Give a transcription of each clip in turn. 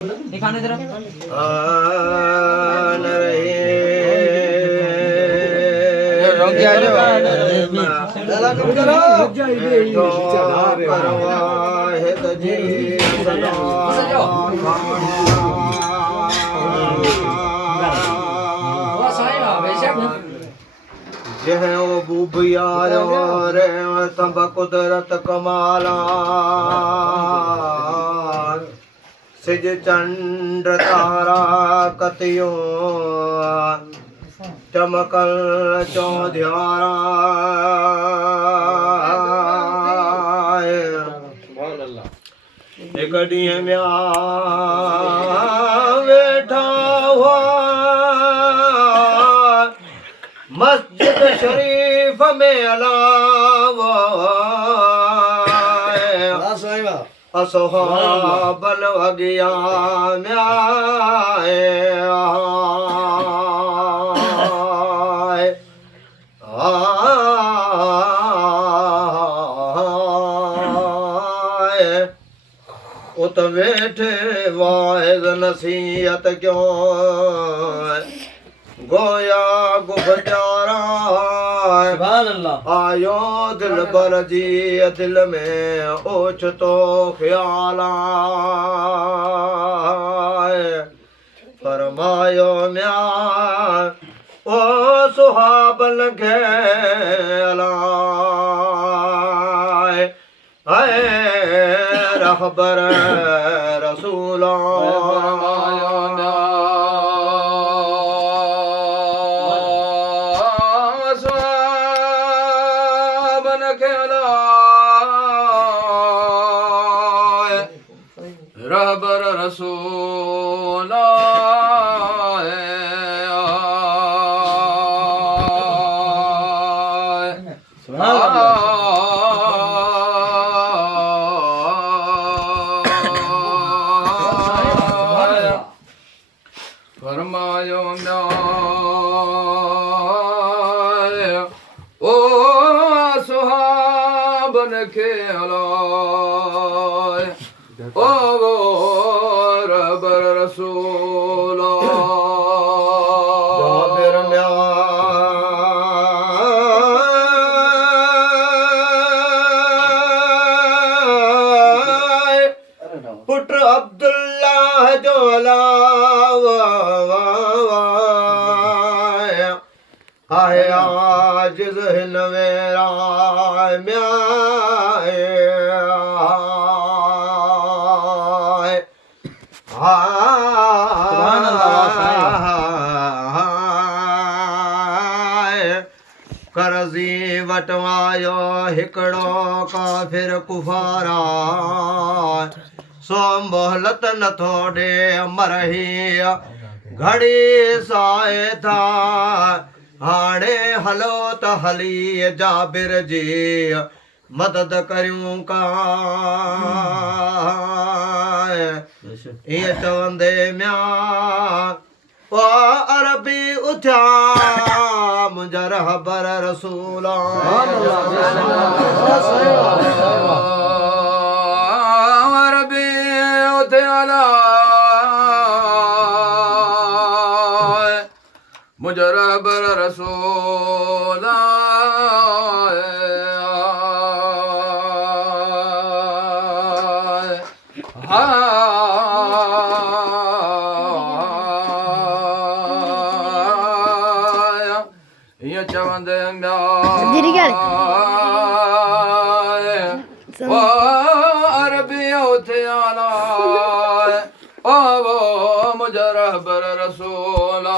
दिखाने जरा जह ओ बूबियार रे तंब कुदरत कमाला सिज चंद्र तारा कतियों चमकल चौधियारा एक ॾींहुं म्या वेठा हुआ मस्जिद शरीफ में अलावा असहाबन वगिया उत वेठे वाइज़ नसीहत क्यों गोया गुफजारा आयो दिल बर जी दिल में ओछतो ख्याल फरमायो म्या ओ सुहाबन के अलाए रहबर रसूला रहबर रसूला फरमायो ना ओ सुहाबन के अलाए ओ रबर रसूला जाबिर म्या पुत्र अब्दुल्लाह जोला आए आज नवेरा म्या करज़ी वटवायो हिकड़ो काफिर कुफारा सो मोहलत नथो ॾे मरही घड़ी साए था हाणे हलो त हली जाबिर जी मदद करियूं का ईअं चवंदे म्या ओ अरबी उथिया मुंहिंजा रहबर रसूला अरबी उथिया मुंहिंजा रहबर रसूला ये चवंदे ओ अरबी उथिया ओ वो मुंहिंजा रहबर रसूला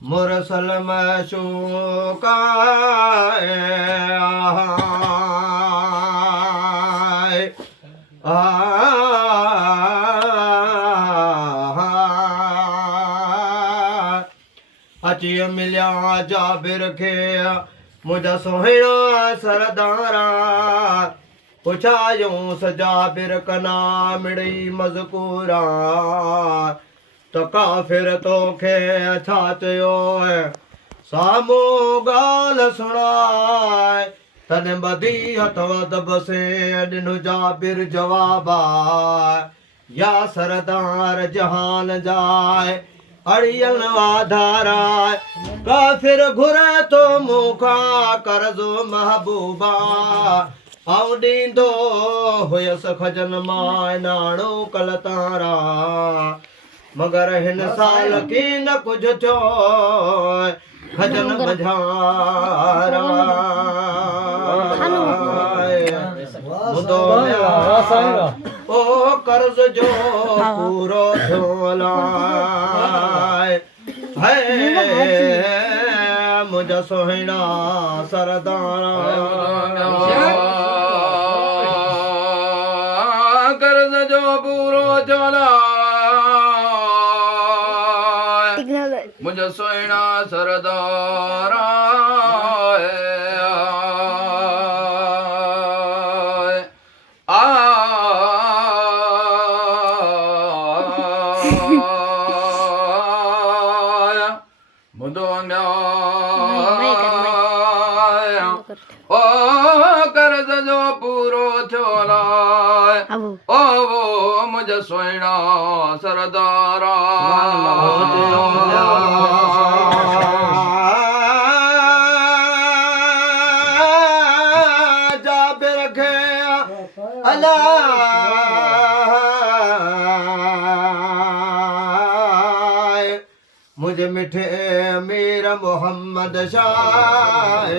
मुरसल मशूका अची मिलिया जाबिर खे मुंहिंजा सुहिणा सरदारा पुछायूंसि जाबिर कना मिड़ई मज़कूरा त काफ़िर तोखे छा चयो साम्हूं ॻाल्हि सुणाए तॾहिं ॿधी हथ वधब से ॾिनो जाबिर जवाब या सरदार जहान जाए अड़ियल वाधाराए काफ़िर घुरे तो मूंखां कर्ज़ो महबूबा आऊं ॾींदो हुयसि खजन मां नाणो कल तारा मगर हिन साल की न कुझु थियो खजन बझारा ओ कर्ज जो पूरो थियो है मुंहिंजा सुहिणा सरदारा कर्ज जो पूरो थियो मुंहिंजा सुहिणा सरदारा ओ कर्ज जो पूरो थियो ओ मुंहिंजा सुहिणा सरदारा जाबिर खे अला मुझे मिठे मीर मोहम्मद शाह